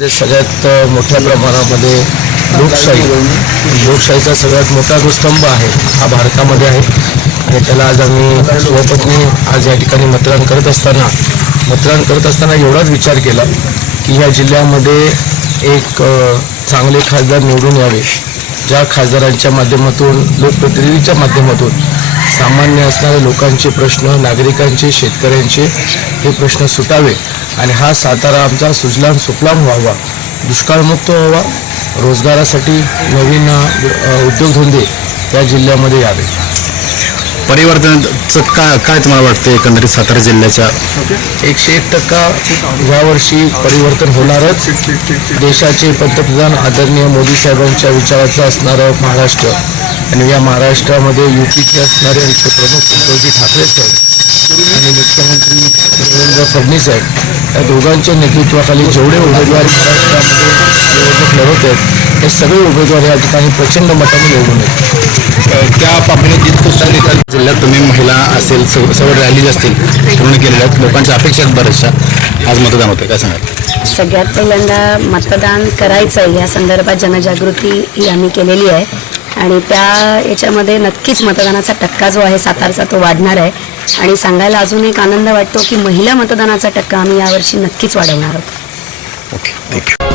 ते सगळ्यात मोठ्या प्रमाणामध्ये लोकशाही. लोकशाहीचा सगळ्यात मोठा जो स्तंभ आहे हा भारतामध्ये आहे. आणि त्याला आज आम्ही स्वपत्नी आज या ठिकाणी मतदान करत असताना मतदान करत असताना एवढाच विचार केला की ह्या जिल्ह्यामध्ये एक चांगले खासदार निवडून यावे ज्या खासदारांच्या माध्यमातून लोकप्रतिनिधीच्या माध्यमातून सामान्य असणाऱ्या लोकांचे प्रश्न नागरिकांचे शेतकऱ्यांचे हे प्रश्न सुटावे. आणि हा सातारा आमचा सुजलाम सुफलाम व्हावा दुष्काळमुक्त व्हावा रोजगारासाठी नवीन उद्योगधंदे त्या जिल्ह्यामध्ये यावे. परिवर्तनाचं काय काय तुम्हाला वाटतं एकंदरीत सातारा जिल्ह्याच्या? एकशे एक टक्का यावर्षी परिवर्तन होणारच. देशाचे पंतप्रधान आदरणीय मोदी साहेबांच्या विचाराचं असणारं महाराष्ट्र. आणि या महाराष्ट्रामध्ये युपीचे असणारे प्रमुख उद्धवजी ठाकरे साहेब आणि मुख्यमंत्री देवेंद्र फडणवीस साहेब या दोघांच्या नेतृत्वाखाली जेवढे उमेदवार महाराष्ट्रामध्ये निवडणूक लढवत आहेत हे सगळे उमेदवार या ठिकाणी प्रचंड मताने निवडून आहेत. त्या बाबतीत जितकं जिल्ह्यात तुम्ही महिला असेल सग- सर्व रॅलीज असतील पूर्ण केलेल्या आहेत लोकांच्या अपेक्षा आहेत बऱ्याचशा. आज मतदान होतं काय सांगाल? सगळ्यात पहिल्यांदा मतदान करायचं आहे या संदर्भात जनजागृती ही आम्ही केलेली आहे. आणि त्या याच्यामध्ये नक्कीच मतदानाचा टक्का जो आहे सातारचा तो वाढणार आहे. आणि सांगायला अजून एक आनंद वाटतो की महिला मतदानाचा टक्का आम्ही यावर्षी नक्कीच वाढवणार आहोत. Okay thank you